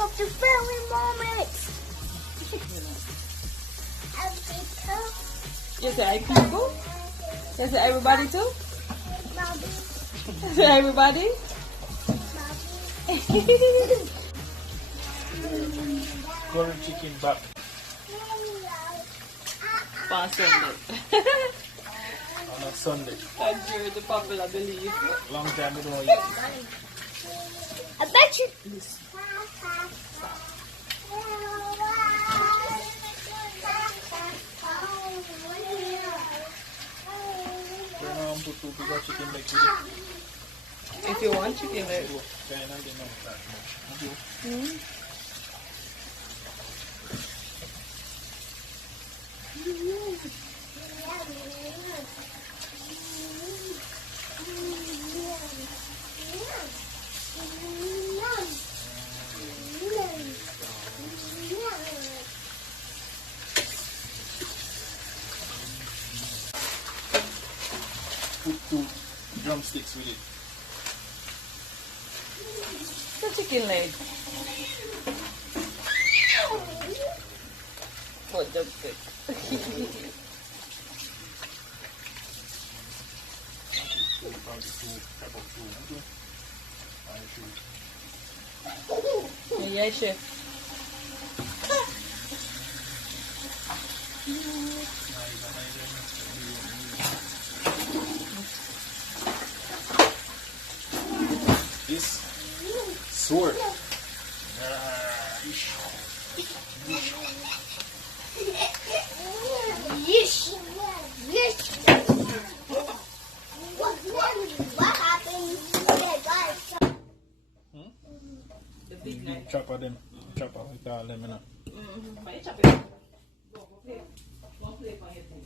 of the family moment. You say I people? You say everybody too? Bobby. Say everybody? Curry chicken back. On Sunday. On a Sunday. That's your the popular belief. Long time we don't eat. I bet you. Put two big of chicken leg with it. If you want chicken leg. Okay, I don't know that much. Mm. Put two drumsticks with it. The chicken leg. Oh, that's good. Yeah, chef. This sword. Yes. Yes. What happened? The big Big chopper them. Chopper we call them, you know. But you chop it. Go play. Go play for your thing.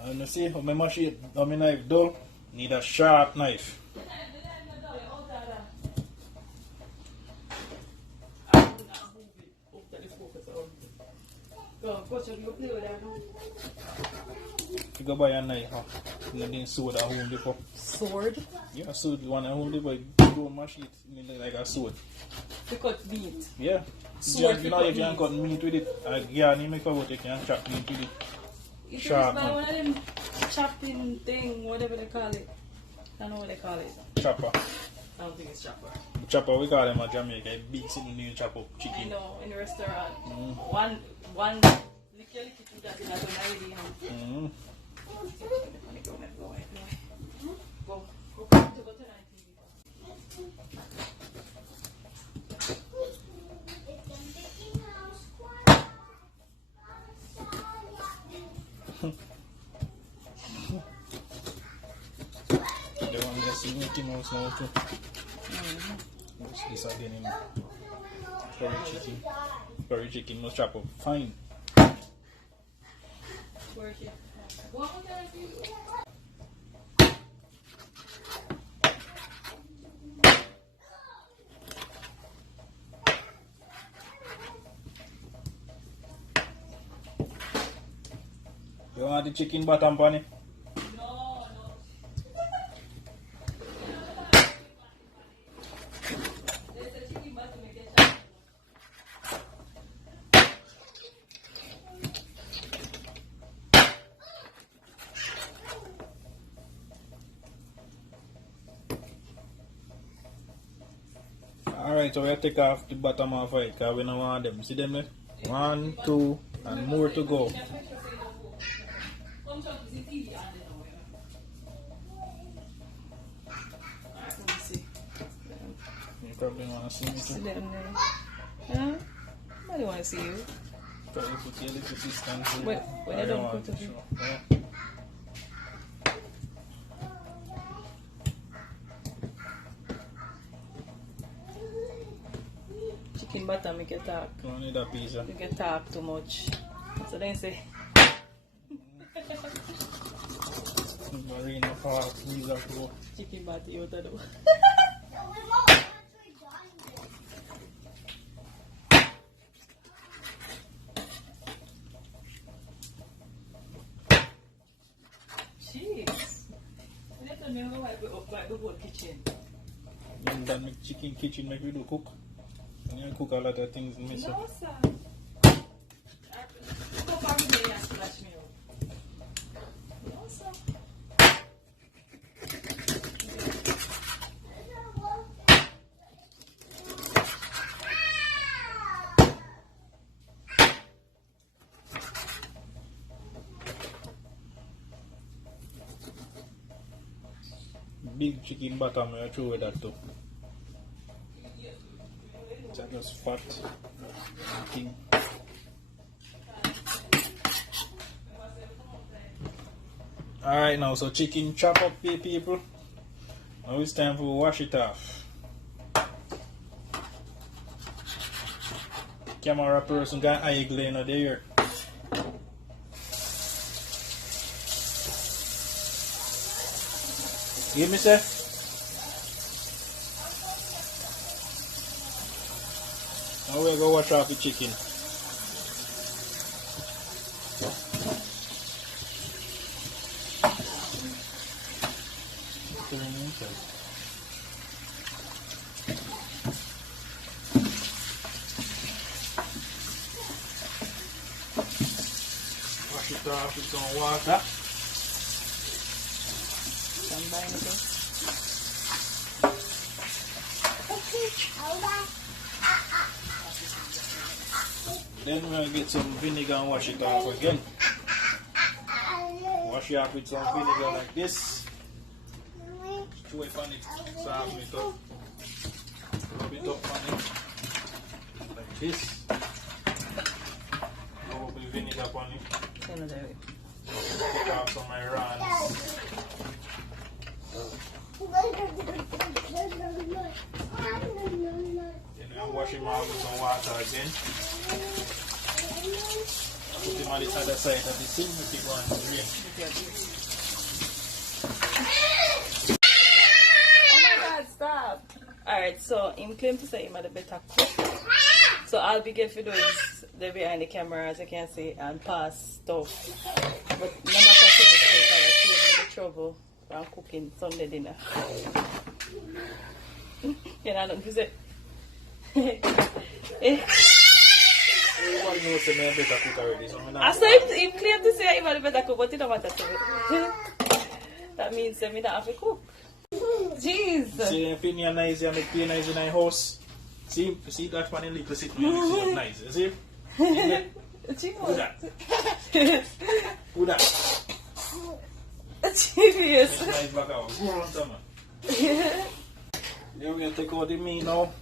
And you see how my machine, how my knife dull, need a sharp knife. Go check your play with that. You go buy a knife, huh? You didn't sword at home before. Sword. Yeah, sword one at home before you don't mash it, you look like a sword. To cut meat. Yeah. Sword You know you can cut meat with it. Yeah, you make out you can chop meat with it. If Sharp, you buy man. one of them chopping thing, whatever they call it. I don't know what they call it. Chopper. I don't think it's chopper. Chopper, we call them at Jamaica. A big sitting new chop up I chicken. know, in the restaurant. Mm. One licky to that in a maybe. Mm. Go. Go tonight. They want to see Mickey Mouse now too. What's this again in curry chicken? Curry chicken must chop up fine. Where is she? You want the chicken bottom pan? No. There's a chicken bottom make it chop. Alright, so we take off the bottom of it because we don't want them. See them there? 1, 2, and more to go. You probably want to see me See too. them there. Huh? Nobody want to see you. Probably put your little distance here. When I don't want put to it. show. Yeah. Chicken butter make you talk. Don't need a pizza. You can talk too much. So then say, Marina Park, pizza go. chicken butter you to do. Jeez. You let me know why we up like the whole kitchen. Then that make chicken kitchen make we do cook. You cook a lot of things in myself. No, sir. Go back to me and splash me out. No, sir. Big chicken bottom, I throw with that too. It's just fat. Thing. Alright now, so chicken chop up here, people. Now it's time for wash it off. Camera person got eye glare there. Hear me say? Now we're going to wash off the chicken. Wash it off with some water. Then we're going to get some vinegar and wash it off again. Wash it off with some vinegar like this. Chew it on it, soften it up. Rub it up on it. Like this. Rub the vinegar on it. Take off some irons. Then we'll wash him out with some water again. Put him on the other side of the sink if he wants to drain. Oh my God, stop. Alright, so him claim to say him had a better cook. So all we get for do is they're behind the camera, as you can see, and pass stuff. But no matter what you say, I save me the trouble from cooking Sunday dinner. You know, I don't say. Everybody knows that I'm a better cook already. So I said him claim to say I'm a better cook, but it don't matter to me. That means that I don't have to cook. Jeez. See, if you're nice, you make pay nice in my house. See that funny little sitting here, you see nice. You see? Who that? Who that? Serious. Nice back out. Go on, Tama. Then we're going to take out the meat now.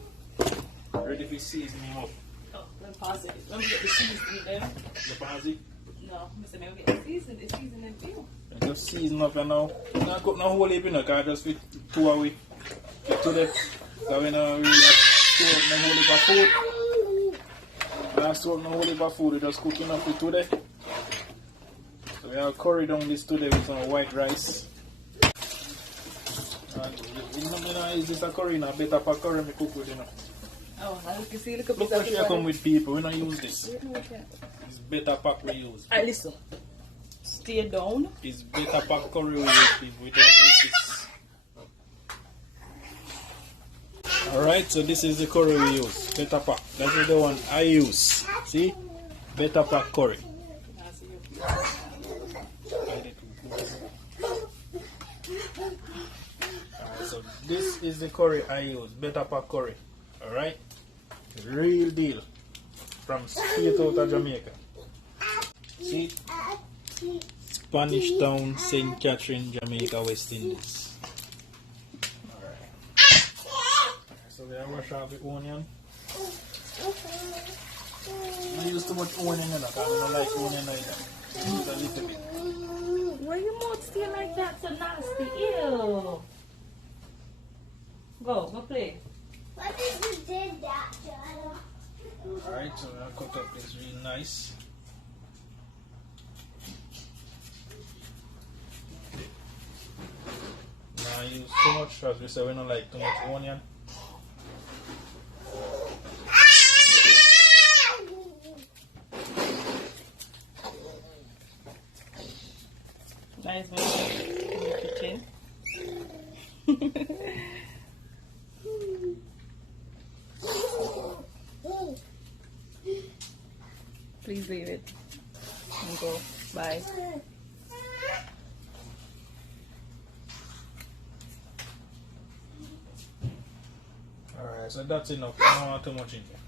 Ready for seasoning up. Oh, let me pass it. Let me get the seasoning there. The pass it? No, Mr. May get the seasoning too. Just season up and now. Not cook no whole heap in because I just fit 2 away. Fit to the. So we don't really store up no whole heap of food. We don't store up no whole heap of food. We just cook enough for today. So we have curry down this today with some white rice. And is this a curry? No, better for curry me cook with, you know. Oh, look, you see, look Look what you come with people. We don't use this. It's better pack we use. Alright, listen. Stay down. It's better pack curry we use, people. We don't use this. Alright, so this is the curry we use. Better pack. That is the one I use. See? Better pack curry. Alright, so this is the curry I use. Better pack curry. Alright? Real deal. From straight out of Jamaica. See? Spanish Town, St. Catherine, Jamaica, West Indies. Alright. So we have wash off the onion. I use too much onion in it because I don't like onion either. Use a little bit. Why your mouth stay like that? So nasty. Ew. Go play. What if you did that, John? Alright, so I'll cut up this real nice. Now I use too much as we say we don't like too much onion. Nice one in the kitchen. And go. Bye. Alright, so that's enough. I don't want too much in here.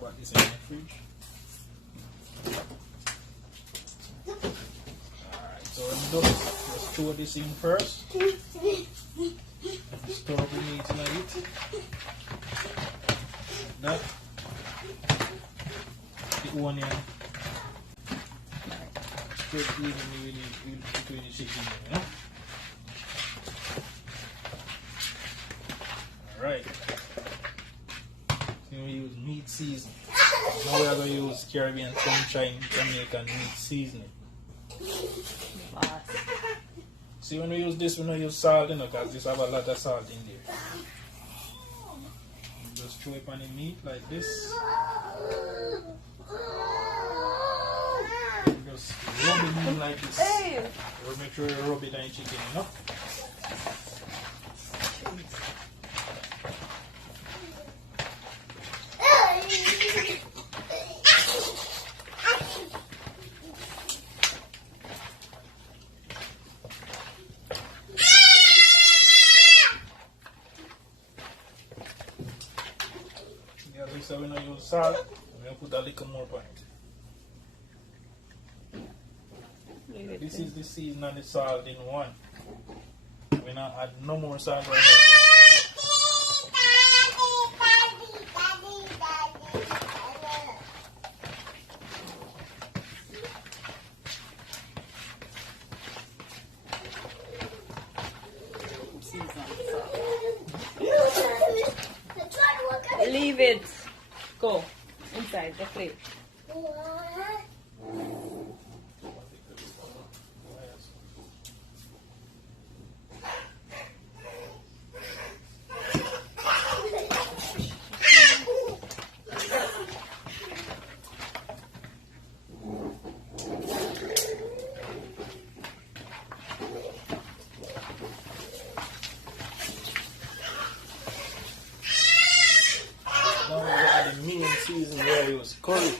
Put this in the fridge. Alright, so let's store this in first. Store the meat in it. That. The onion. Straight clean between the chicken, you know? Alright. So we use meat seasoning. Now we are going to use Caribbean sunshine Jamaican meat seasoning. See, when we use this, we don't use salt, you know, because this have a lot of salt in there. You just throw it on the meat like this. You just rub it in like this. Make sure you rub it on the chicken, you know? So when I use salt, I'm going to put a little more on it. This is the season and the salt in one. We're not add no more salt right now. Leave it. Go inside the plate. season where I use curry.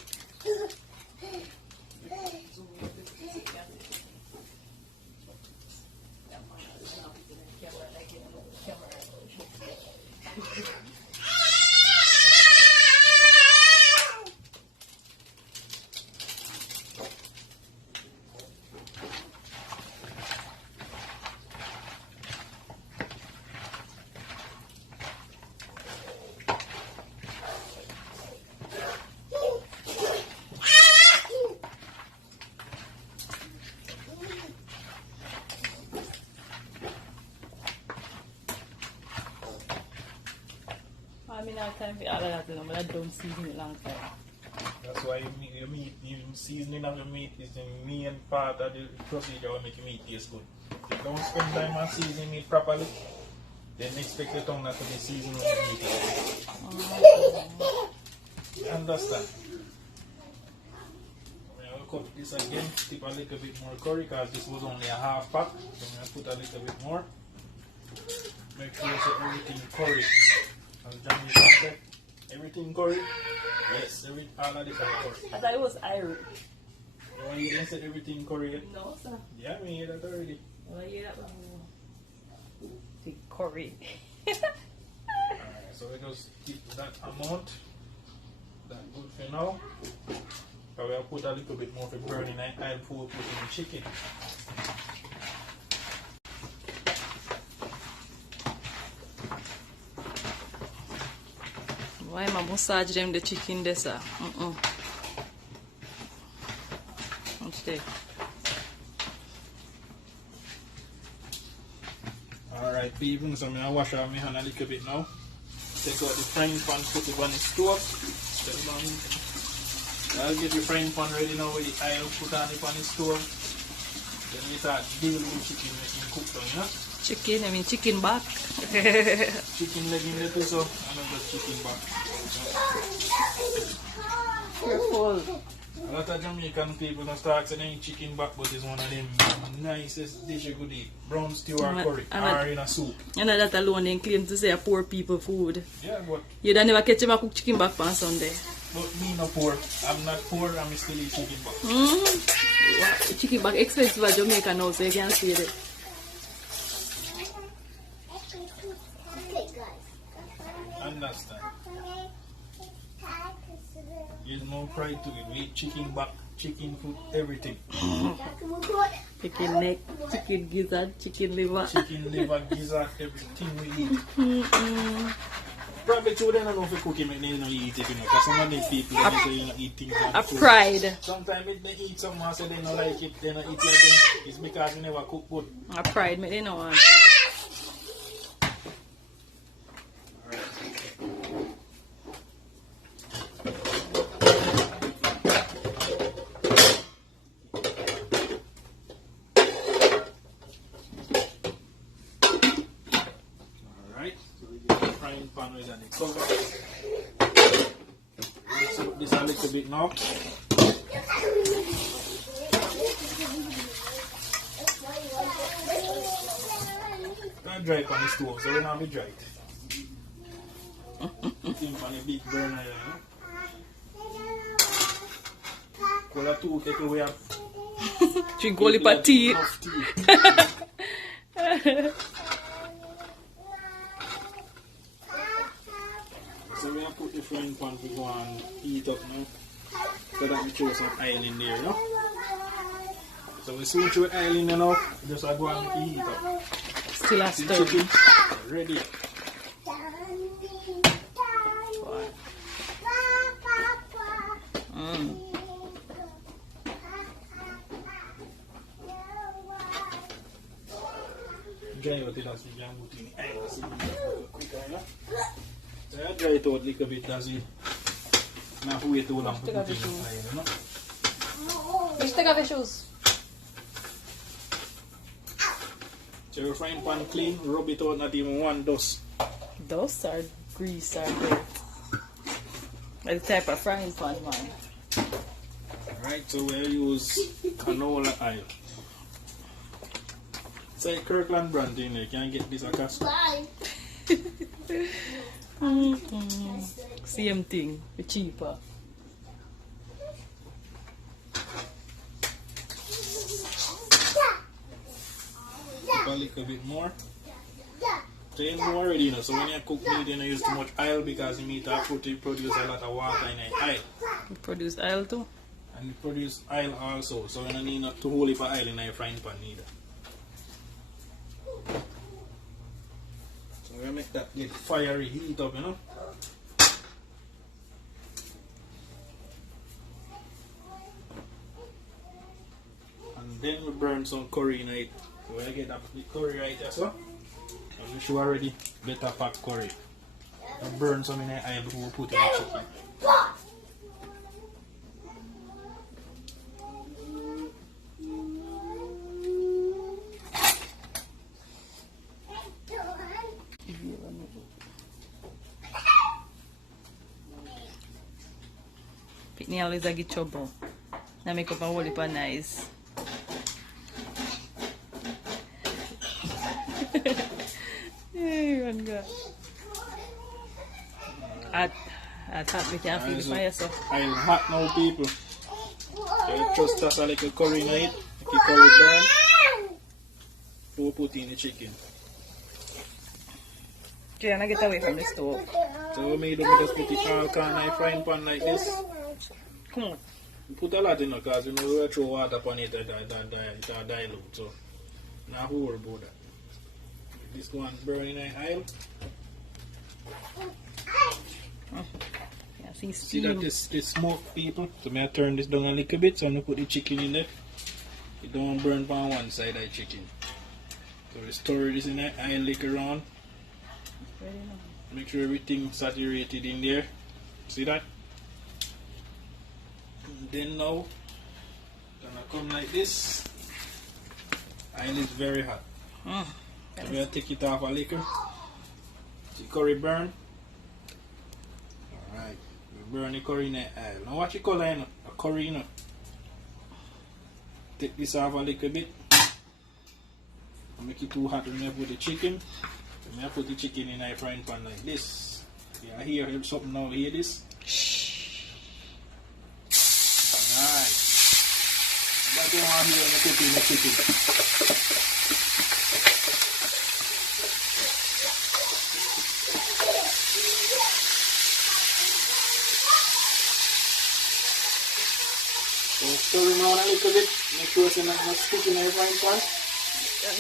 I mean, I time for all of that, you know, but I don't season it long time. That's why your meat, the seasoning of the meat is the main part of the procedure that make your meat taste good. If you don't spend time on seasoning meat properly, then expect the tongue not to be seasoned with the meat. You understand? I'm going to cut this again, tip a little bit more curry because this was only a half pack. So I'm going to put a little bit more. Make sure that everything curry. As Jamaican said, everything curry? Yes, all of this are curry. I thought it was Irish. You didn't say everything curry yet? No, sir. Yeah, I mean that already. Well, yeah, the curry. Alright, so we just keep that amount. That's good for now. But we'll put a little bit more for burning oil before we put in the chicken. Why am I massage them the chicken there, sir? Okay. Alright, people, so I'm going to wash out my hand a little bit now. Take out the frying pan, put it on the stove. I'll get the frying pan ready now with the oil, put on it on the stove. Then we start dealing with chicken making cook down, you know? Chicken, I mean chicken back. Chicken leg in the so another chicken back. Careful. A lot of Jamaican people don't start saying chicken back, but it's one of them nicest dish you could eat. Brown stew or curry, or in a soup. And that alone they claim to say a poor people food. Yeah, but You don't never catch him a cook chicken back on Sunday. But me no poor. I'm not poor, I'm still eat chicken back. Chicken back expensive at Jamaica now, so you can see it. Okay, guys. Understand. There's no pride to it. We eat chicken back, chicken food, everything. Chicken neck, chicken gizzard, chicken liver. Chicken liver, gizzard, everything we eat. Probably too, they don't know if you cook it, they don't eat it, you know. Because some of these people, they say you don't eat things. A pride. Sometimes they eat something and say they don't like it, they don't eat it again. It's because you never cook good. A pride, me they know want. Alright, so we get the frying pan with the cover. Mix up this a little bit now. Not dry on the stove, so we don't be dry. Putting on a big burner, you know. Call a 2 kettle we have. Drink only for tea. Enough tea. So we have put the frying pan to go and heat up now. So that we throw some oil in there, you know. So we soon throw oil in there now. Just go and heat up. Still a See stir. chicken ready. Dry out it as we can put in the oil. See quicker, you know. So I dry it out a little bit as we not wait too long to put in the oil, you know. Let's take off your shoes. So your frying pan clean, rub it out, not even one dust. Those are grease are there. That's the type of frying pan, man. Alright, so we use canola oil. It's like Kirkland brand in there, you can get this at Costco. Bye. Same thing, but cheaper. A little bit more. So you know already, you know, so when you cook meat, you don't use too much oil because the meat produce a lot of water in the oil. You produce oil too. And it produce oil also, so you don't need not to hold it for oil in your frying pan either. So we make that get fiery heat up, you know. And then we burn some curry in it. So we get the curry right there, so. And we should already better pack curry. We burn some in the oil before we put in the chicken. Pitney always a get trouble. Now make up a whole heap of nice. Hey, one guy. At hot, we can't feel the fire, so. I'm hot now, people. So you just toss a little curry in it, make the curry burn. Before put in the chicken. Jana, get away from the stove. So what we do, we just put it all can in a frying pan like this. Come on. We put a lot in it because we know we throw water upon it, it dilute. So, not worry about that. This one burning in oil. Yeah, see See steam. that this smoke, people. So I turn this down a little bit. So I'm going to put the chicken in there. It don't burn on one side of the chicken. So we store this in there, oil liquor on. Make sure everything saturated in there. See that? And then now, gonna come like this. Oil is very hot. So we're gonna take it off a little. The curry burn. Alright. We burn the curry in the oil. Now what you call it? A curry, you know. Take this off a little bit. Don't make it too hot when you put the chicken. So I put the chicken in a frying pan like this. Yeah, hear something now, hear this? don't want to hear me cooking the chicken. So stir it around a little bit. Make sure it's not sticking in the frying pan.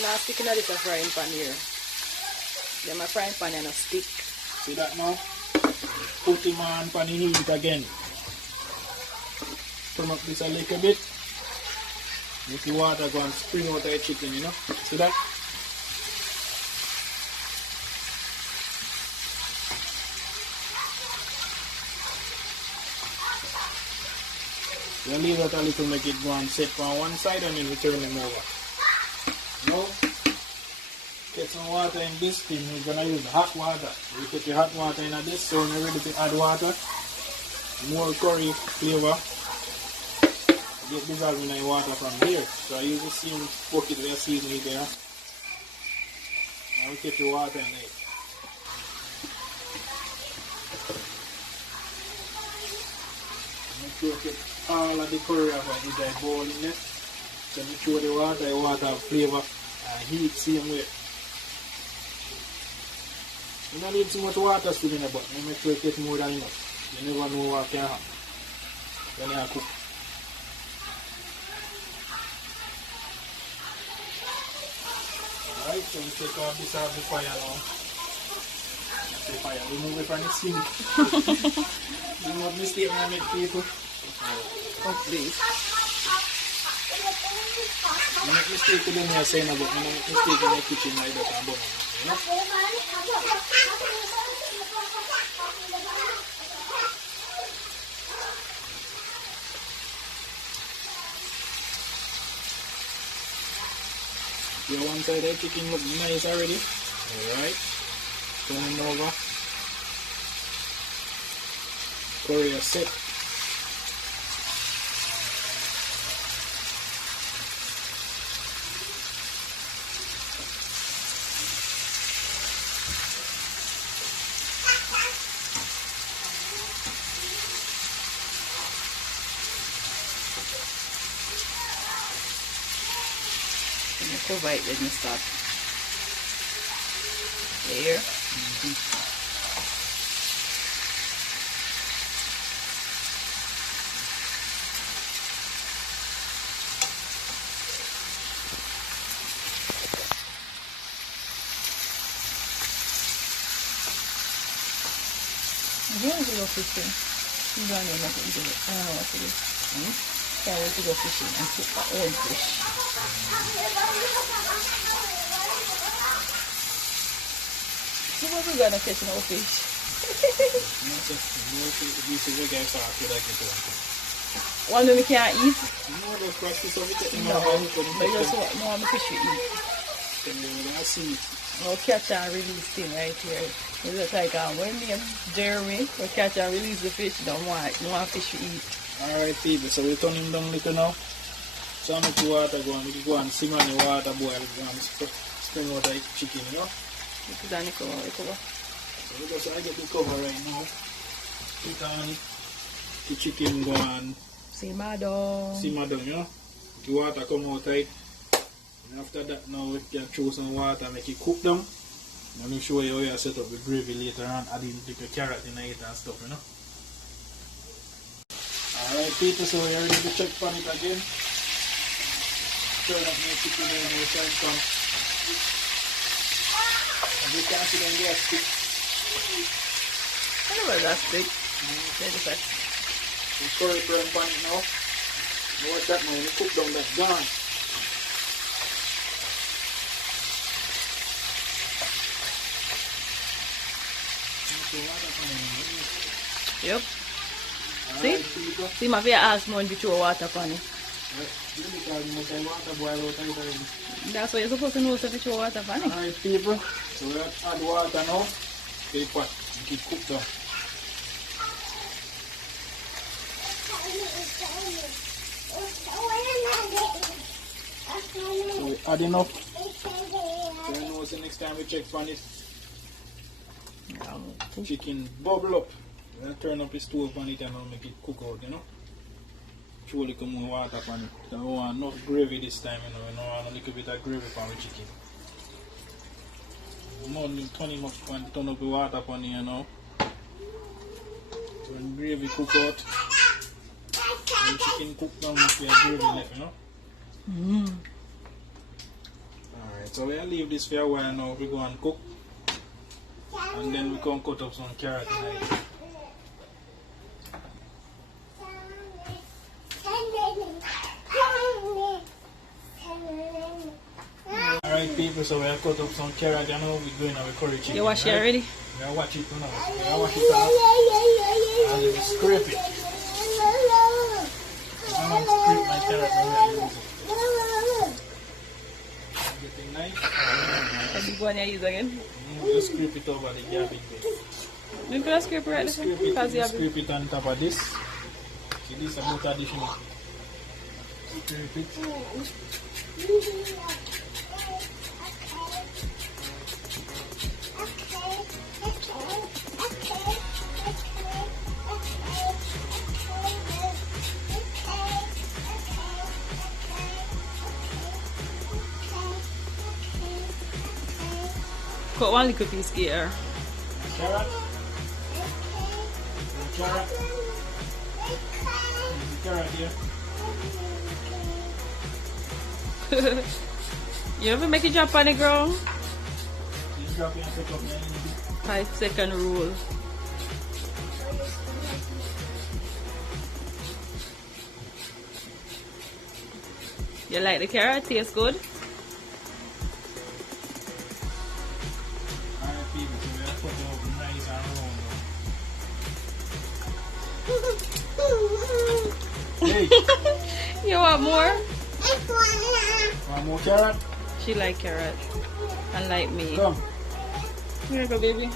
Not sticking at this frying pan here. Then my frying pan and a stick. See that now? Put him on pan in heat again. Turn up this a little bit. Make the water go and spring out of the chicken, you know? See that? You leave it a little, make it go and set on one side and then we turn them over. Now, get some water in this thing. We're going to use hot water. You put your hot water in this, so when you're ready to add water, more curry flavor. Get dissolved in the water from here. So I use the same bucket where I season it there. Now we get the water in it. Make sure you get all of the curry of it in the bowl in there. So make sure the water have flavor and heat same way. You don't need too much water still in the pot. Make sure you get more than enough. You never know what can happen when you cook. Alright, so we take off this off the fire now. The fire, remove it from the sink. Do not mistake when I make people. Oh, please. You make mistake to do me a saying about you make mistake in the kitchen like that and burn it, you know? Your one side of the chicken look nice already. Alright. Turn it over. Curry is set. Cover it, let me start. There. Where is it go fishing? You don't know nothing to do. I don't know what to do. Can't wait to go fishing and cook our own fish. So what we gonna catch no fish? One that we can't eat? No, the practice of it. No, but just what more fish we eat. No catch and release thing right here. It's just like when name Jeremy, we catch and release the fish, don't want fish to eat. Alright people, so we turn him down a little now. So how much water go and simmer the water boil and spring out the chicken, you know? This is the cover. So because I get the cover right now, put on the chicken go and simmer down, you know? The water come out tight. And after that now we can throw some water and make it cook down. Let me show you how you set up the gravy later on, adding the carrot in it and stuff, you know? Alright people, so we're ready to check on it again. Turn up my chicken in the frying pan. And you can see them there stick. I know where that stick. Let it back. You stir it frying pan now. Now watch that now, you cook down that gone. Yep. Alright, See? people. See, my fear ask more to throw water on it. That's why you're supposed to know if you throw water on it. Alright people, so we have to add water now to the pot and keep cooked down. So we add enough. So you know, so next time we check on it, chicken bubble up. We'll turn up the stove on it and I'll make it cook out, you know. throw a little more water on it. We don't want enough gravy this time, you know. We don't want a little bit of gravy for the chicken. More than 20 much when turn up the water on it, you know. So when gravy cook out, when chicken cook down, we have gravy left, you know. Alright, so we'll leave this for a while now. We go and cook. And then we can cut up some carrot tonight. Alright people, so we'll cut up some carrot and now we're going to have a curry chicken. You wash it right? already? We'll wash it now. We'll wash it off and then we'll scrape it. I'm going to scrape my carrot and we'll use it. Get a knife. And the one you use again? Just scrape it over the garbage bin. You can scrape it right this Scrape way? Because you it, have scrape it on top of this. See, this is about additional. Scrape it. cut one little piece here. Carrot. Carrot. Carrot here. You ever make it drop on the ground? You drop it and pick up your 5-second rule. You like the carrot? Tastes good? Alright people, so we're cutting up nice and round now. Hey! You want more? Want more carrot? She like carrot. Unlike me. Come. Here you go, baby.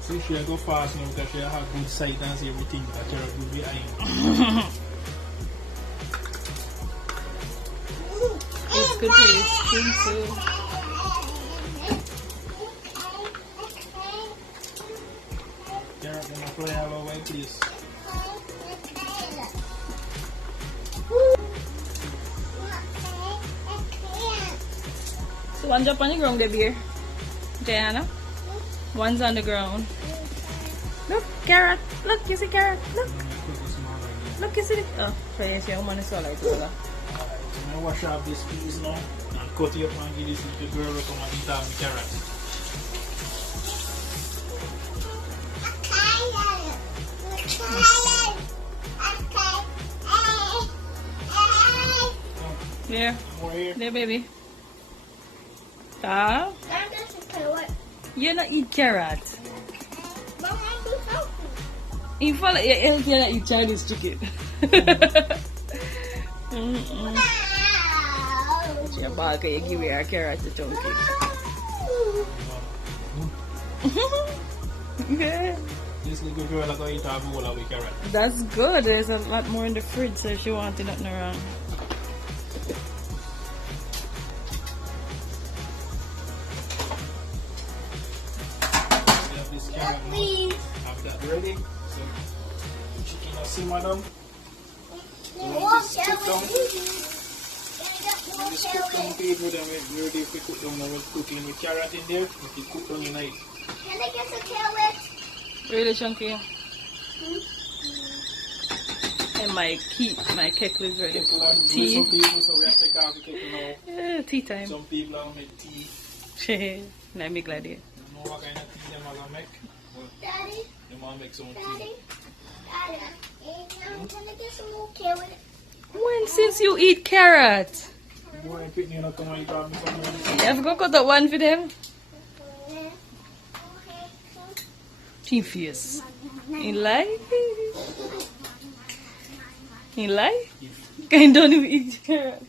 See, she go fast now because she have good sight and see everything that carrot will be eyeing. It's good for your skin too. Carrot gonna fly all over the place. So one drop on the ground, the beer. Diana. One's on the ground. Look, carrot. Look, you see carrot. Look. Look, you see it. Oh, so you see how many so like that. I'm gonna wash off this piece now and cut it up and give this little girl to come and eat out the carrot. There. More here. There, baby. Ah. You not eat carrot. You follow your health, you not eat Chinese chicken. Your bag, you give her a carrot to chunky. Yeah. This little girl is going to eat a bowl of carrot. That's good. There's a lot more in the fridge, so if she wanted nothing around. We have this carrot now. Have that ready. So, chicken will simmer down. So, once this cook down, this cook down people, then we're ready to cook down. We're cooking with carrot in there. If you cook down in it. Can I get some carrots? Really chunky. And my kettle is ready. Kettle and Tea. some people, so we have to take off the kettle now. Yeah, tea time. Some people are make tea. Let me glad you. I don't know what kind of tea they are going to make. But Daddy, they want to make some tea. Daddy, Daddy, can I get some more carrots? When since you eat carrot? Boy, pick me up, come on, you got me some more. You have to go cut up one for them. Tea face. In life? In life? I don't even eat carrot.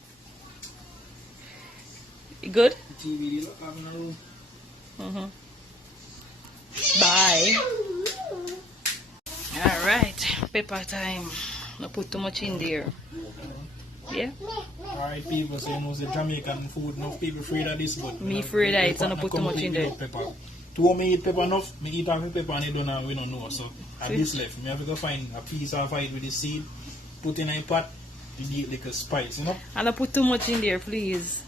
Good? TV, look, I'm in a room. Bye. Alright, pepper time. Not put too much in there. Yeah? Alright, people, so you know the Jamaican food. No people afraid of this, but Me afraid of it, so not put too much in there. Pepper. two me eat pepper enough, me eat half the pepper and it done and we don't know. So at this left, me have to go find a piece of it with the seed, put in a pot, to eat like a spice, you know. And don't put too much in there, please.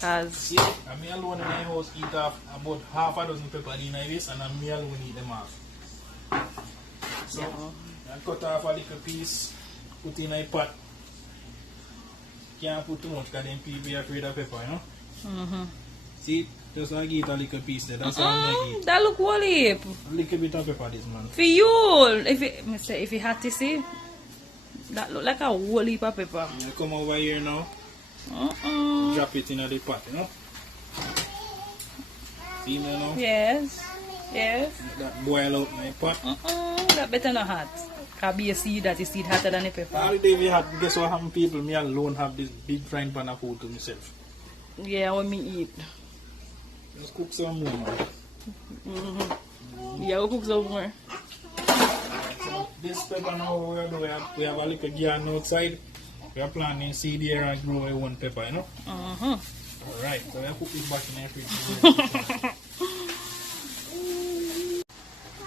Cause See, and me alone in my house eat off about half a dozen pepper in this and me alone eat them off. So I cut off a little piece, put in a pot. Can't put too much because then people be afraid of pepper, you know. See, just like eat a little piece there. That's how I eat. that look wally. A little bit of pepper this man. For you, if you had to see, that look like a whole heap of pepper. You come over here now, drop it in the pot, you know. See me now? Yes. Yes. Let that boil out in the pot. That better not hot. Can be a seed that is seed hotter than the pepper. All the day we had, guess what happened people? Me alone have this big frying pan of food to myself. Yeah, when me eat. Just cook some more, man. Yeah, we'll cook some more. So this pepper now we are doing, we have a little garden outside. We are planting seed here and grow our own pepper, you know? Alright, so I put this back in the fridge.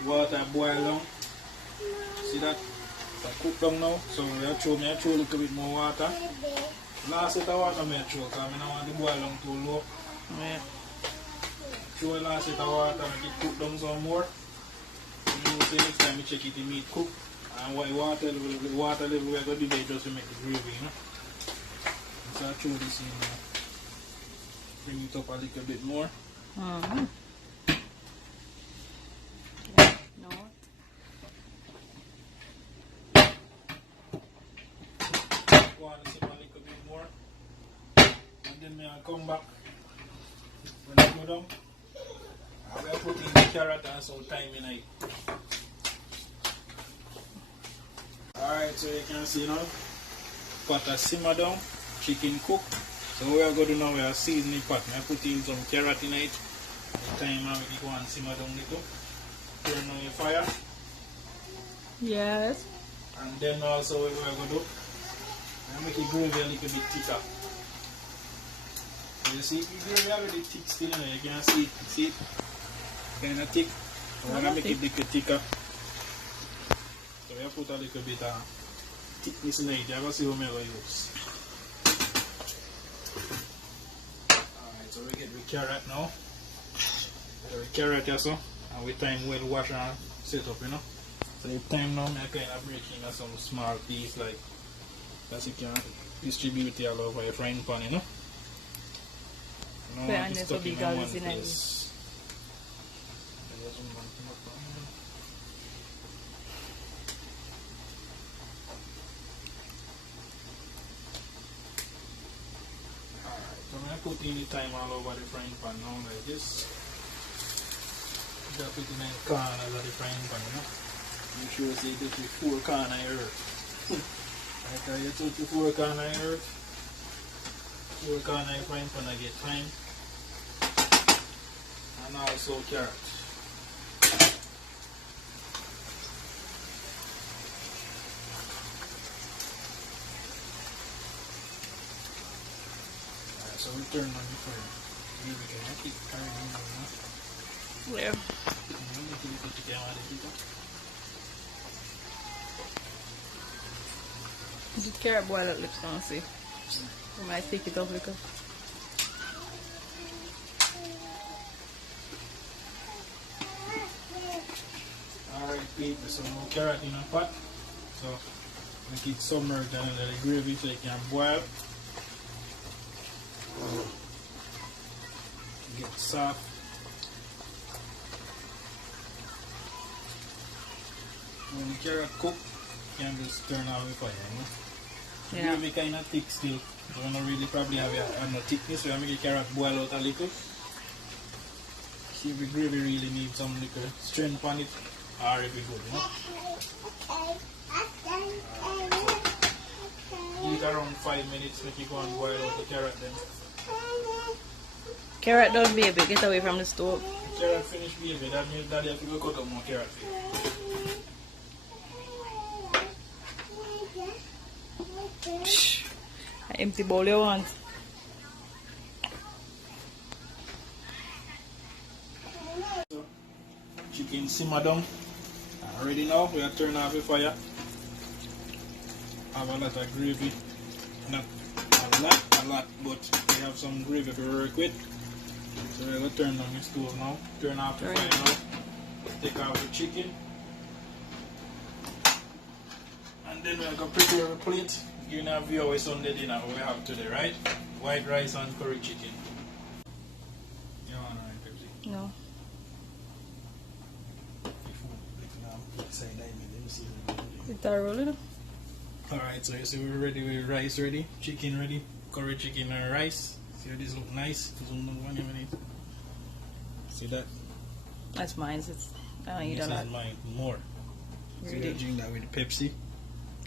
Water boil down. See that? It's cooked down now. So we are throw a little bit more water. Last set of water I throw because I don't want the boil down too low. Yeah. Throw the last set of water and it cook down some more. You know, say next time you check it, the meat cook. And what the water level we are going to do there just to make the gravy, you know. So I throw this in now. Bring it up a little bit more. No. Go on, sit a little bit more. And then I'll come back. When I go down, I will put in the carrot and some thyme in it. Alright, so you can see now, pot has simmer down, chicken cook. So what we are going to do now, we are seasoning pot. I put in some carrot in it. The time I make it go and simmer down little. Turn on your fire. Yes. And then also what we are going to do, I make it gravy a little bit thicker. So you see, the gravy already thick still, you know, you can see it kind of thick. I want to make it a little thicker. So we put a little bit of thickness in it. You have to see what I'm going to use. Alright, so we get the carrot now. So the carrot also, and we time well wash and set up, you know. So the time now I kind of break in some small piece like that you can distribute it all over your frying pan, you know. No, Kaya it's so stuck in bigal one sinabi. place. So I'm going to put in the thyme all over the frying pan now like this. Drop it in the corners of the frying pan, you know. Make sure you get the four corners of earth. After you touch the four corners of earth, four corners of the frying pan I get thyme. And also carrot. So we turn on the fire. Here we go. I keep carrying on now. Where? The carrot boil at lips, don't see. We might take it off because. Alright, people, so no carrot in a pot. So make it submerged and let the gravy so it can boil. Get soft. When the carrot cook, you can just turn off the fire, you know? Yeah. Gravy kind of thick still. You don't really probably have no thickness, so you make the carrot boil out a little. See if the gravy really needs some little strength on it, or if it's good, you know? Eat around 5 minutes, make it go and boil out the carrot then. Carrot done, baby. Get away from the stove. Carrot finish baby, that means daddy have to go cut up more carrot for you. I empty bowl you want. So, simmer down. Already now, we are turning off the fire. Have a lot of gravy. Not a lot, but we have some gravy to work with. So we're going to turn on the stove now. Turn off the fire now. Take out the chicken. And then we're going to prepare a plate. You know, view our Sunday dinner we have today, right? White rice and curry chicken. You want to Pepsi? No. Is that rolling? Alright, so you see we're ready with rice ready, chicken ready, curry chicken and rice. See how this look nice? Zoom in 1 minute. See that? That's mine. I don't eat a lot. This is mine. More. See Really? that drink that with Pepsi,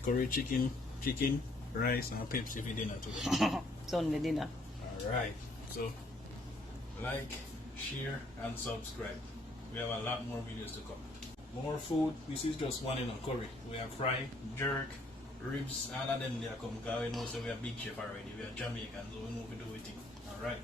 curry chicken, rice and Pepsi for dinner today. Sunday dinner. Alright, so like, share and subscribe. We have a lot more videos to come. More food. This is just one in a curry. We have fry, jerk, ribs, all of them they are come because we know so we are big chef already. We are Jamaican, so we know we do it. Alright.